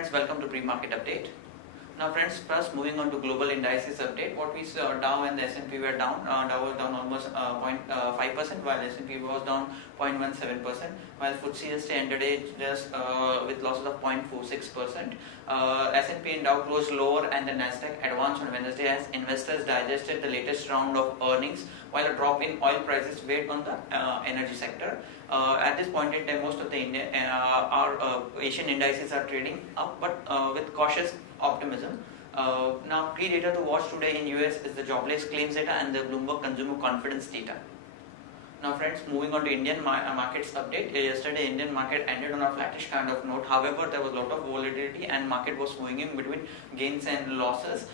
friends, welcome to pre-market update. Now friends, first moving on to global indices update. What we saw, Dow and the S&P were down. Dow was down almost 0.5%, while S&P was down 0.17%, while FTSE yesterday ended just with losses of 0.46%. S&P and Dow closed lower and the Nasdaq advanced on Wednesday as investors digested the latest round of earnings, while a drop in oil prices weighed on the energy sector. At this point in time, most of the Asian indices are trading up, but with cautious optimism. Now, key data to watch today in US is the jobless claims data and the Bloomberg consumer confidence data. Now friends, moving on to Indian markets update. Yesterday Indian market ended on a flattish kind of note. However, there was a lot of volatility and market was swinging between gains and losses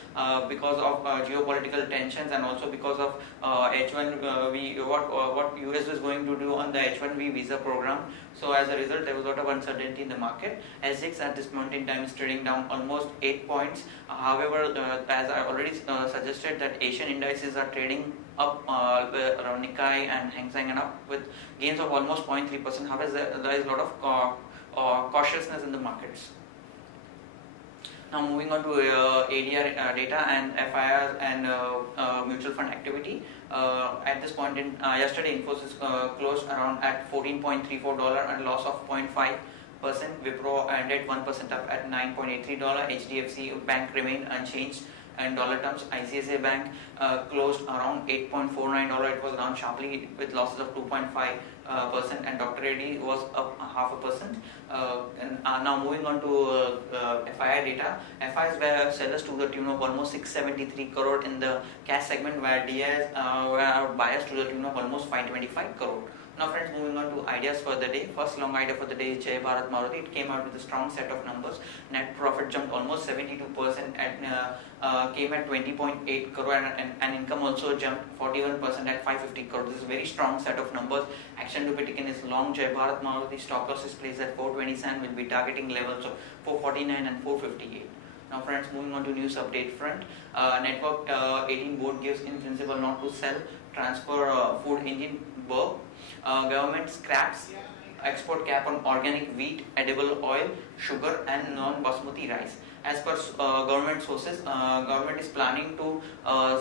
because of geopolitical tensions and also because of H1B, what US is going to do on the H1B visa program. So as a result, there was a lot of uncertainty in the market. SGX at this point in time is trading down almost 8 points. However, as I already suggested, that Asian indices are trading up around Nikkei and Hang Seng and up with gains of almost 0.3%. However, there is a lot of cautiousness in the markets. Now moving on to ADR data and FII and mutual fund activity. At this point in yesterday, Infosys closed around at $14.34 and loss of 0.5%. Wipro ended 1% up at $9.83. HDFC Bank remained unchanged in dollar terms. ICICI Bank closed around $8.49. It was down sharply with losses of 2.5%, and Dr. Reddy was up 0.5%. And now moving on to FII data. FIIs were sellers to the tune of almost 673 crore in the cash segment, where DIs were buyers to the tune of almost 525 crore. Now friends, moving on to ideas for the day. First long idea for the day is Jai Bharat Maruti. It came out with a strong set of numbers. Net profit jumped almost 72% and came at 20.8 crore, and income also jumped 41% at 550 crore. This is a very strong set of numbers. Action to be taken is long Jai Bharat Maruti. Stop loss is placed at 427, will be targeting levels of 449 and 458. Now friends, moving on to news update front. Network 18 board gives in principle not to sell, transfer food engine burp. Government scraps export cap on organic wheat, edible oil, sugar and non-basmati rice. As per government sources, government is planning to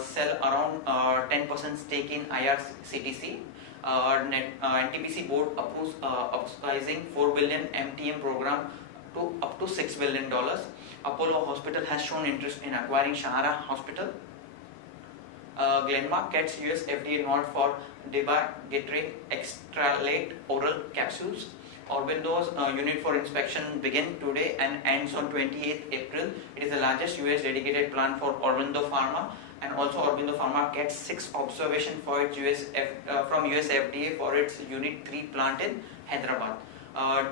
sell around 10% stake in IRCTC. NTPC board approves upsizing 4 billion MTM program to up to $6 billion. Apollo Hospital has shown interest in acquiring Sharekhan Hospital. Glenmark gets US FDA nod for Debagetrate extralate oral capsules. Aurobindo's unit for inspection begin today and ends on 28th April. It is the largest US dedicated plant for Aurobindo Pharma, and also Aurobindo Pharma gets 6 observation for its from US FDA for its Unit 3 plant in Hyderabad.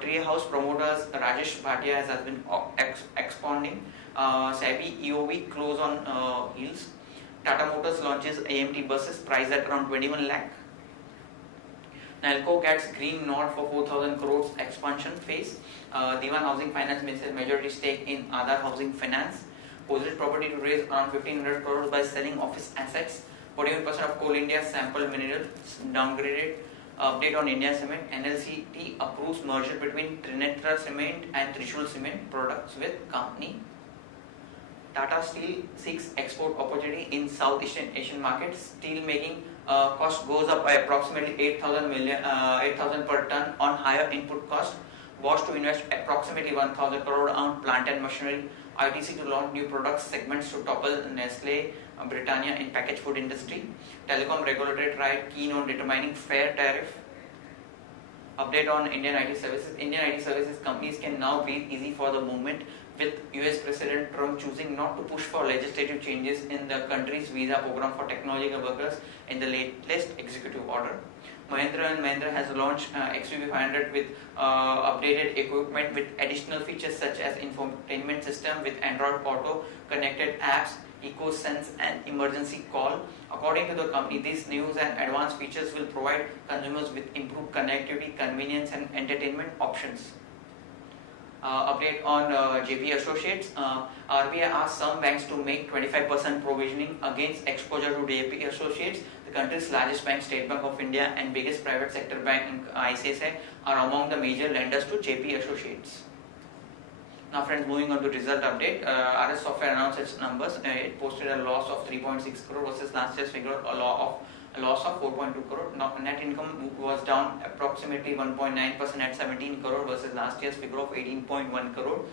Treehouse promoters Rajesh Bhatia has been expanding. SEBI EOV close on heels. Tata Motors launches AMT buses priced at around 21 lakh. Nalco gets green nod for 4,000 crores expansion phase. Diwan Housing Finance misses majority stake in Aadhar Housing Finance. Positive property to raise around 1,500 crores by selling office assets. 41% of Coal India sample minerals downgraded. Update on India Cement. NLCT approves merger between Trinetra Cement and Trishul Cement products with company. Tata Steel seeks export opportunity in Southeast Asian markets. Steel making cost goes up by approximately 8,000 per ton on higher input cost. Bosch to invest approximately 1,000 crore on plant and machinery. ITC to launch new products segments to topple Nestle, Britannia in packaged food industry. Telecom regulator tried keen on determining fair tariff. Update on Indian IT services. Indian IT services companies can now breathe easy for the moment, with US President Trump choosing not to push for legislative changes in the country's visa program for technology workers in the latest executive order. Mahindra & Mahindra has launched XUV500 with updated equipment with additional features such as infotainment system with Android Auto, connected apps, EcoSense and emergency call. According to the company, these new and advanced features will provide consumers with improved connectivity, convenience and entertainment options. Update on JP Associates. RBI asked some banks to make 25% provisioning against exposure to JP Associates. The country's largest bank, State Bank of India, and biggest private sector bank, ICICI, are among the major lenders to JP Associates. Now friends, moving on to result update, RS Software announced its numbers. It posted a loss of 3.6 crore versus last year's figure a loss of 4.2 crore. Now net income was down approximately 1.9% at 17 crore versus last year's figure of 18.1 crore.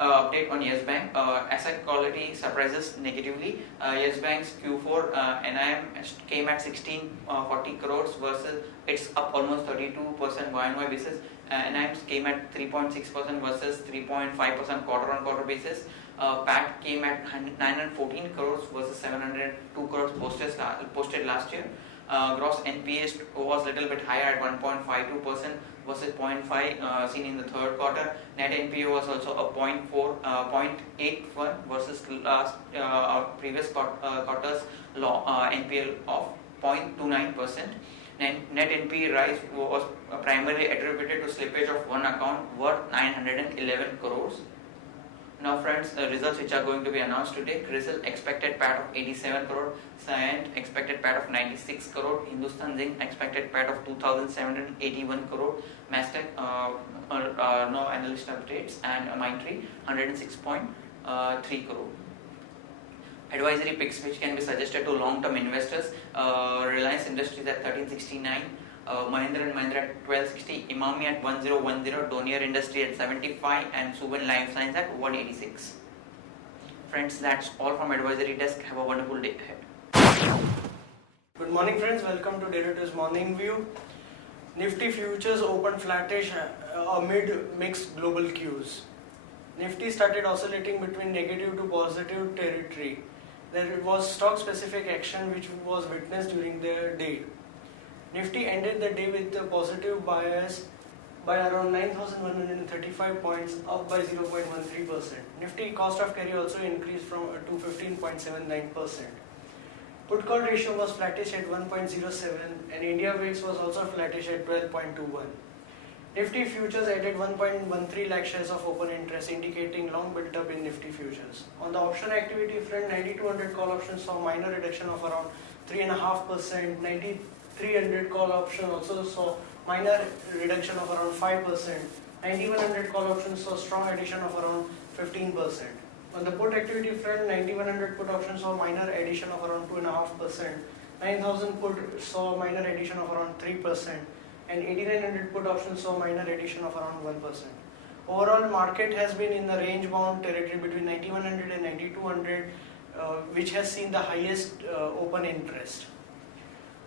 Update on Yes Bank, asset quality surprises negatively. Yes Bank's Q4 NIM came at 1640 crores versus it's up almost 32% YoY basis. NIM came at 3.6% versus 3.5% quarter on quarter basis. PAT came at 914 crores versus 702 crores posted last year. Gross NPA was a little bit higher at 1.52% versus 0.5 seen in the third quarter. Net NPA was also a 0.81 versus last previous quarter's NPA of 0.29%. Net NPA rise was primarily attributed to slippage of one account worth 911 crores. Now friends, the results which are going to be announced today: CRISIL expected PAT of 87 crore, Cyient expected PAT of 96 crore, Hindustan Zinc expected PAT of 2781 crore, Mastec no analyst updates, and Mindtree 106.3 crore. Advisory picks which can be suggested to long-term investors: Reliance Industries at 1369, Mahindra & Mahindra at 1260, Imami at 1010, Donier Industry at 75, and Suven Life Science at 186. Friends, that's all from Advisory Desk. Have a wonderful day ahead. Good morning friends, welcome to Derivatives Morning View. Nifty futures opened flattish amid mixed global cues. Nifty started oscillating between negative to positive territory. There was stock-specific action which was witnessed during the day. Nifty ended the day with a positive bias by around 9,135 points, up by 0.13%. Nifty cost of carry also increased to 15.79%. Put call ratio was flattish at 1.07 and India VIX was also flattish at 12.21. Nifty futures added 1.13 lakh shares of open interest, indicating long built up in Nifty futures. On the option activity front, 9200 call options saw minor reduction of around 3.5%. 9300 call option also saw minor reduction of around 5%. 9100 call options saw strong addition of around 15%. On the put activity front, 9100 put options saw minor addition of around 2.5%. 9000 put saw minor addition of around 3%. And 8900 put options saw minor addition of around 1%. Overall, market has been in the range bound territory between 9100 and 9200, which has seen the highest open interest.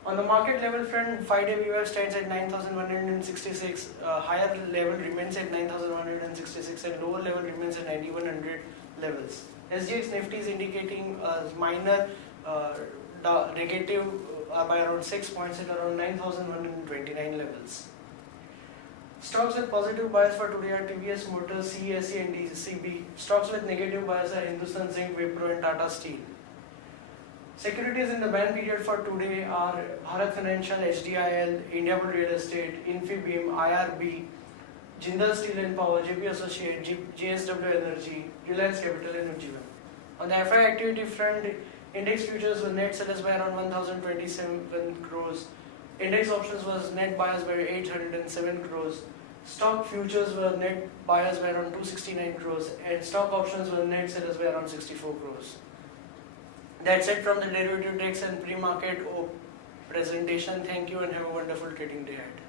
On the market level front, 5-day VWAP stands at 9166, higher level remains at 9166 and lower level remains at 9100 levels. SGX Nifty is indicating a minor negative by around 6 points at around 9,129 levels. Stocks with positive bias for today are TVS Motors, CESC and DCB. Stocks with negative bias are Hindustan Zinc, Wipro and Tata Steel. Securities in the ban period for today are Bharat Financial, HDIL, Indiabulls Real Estate, Infibeam, IRB, Jindal Steel and Power, JP Associate, JSW Energy, Reliance Capital and Ujjivan. On the FI activity front, index futures were net sellers by around 1027 crores. Index options was net buyers by 807 crores. Stock futures were net buyers by around 269 crores and stock options were net sellers by around 64 crores. That's it from the derivative desk and pre-market presentation. Thank you and have a wonderful trading day ahead.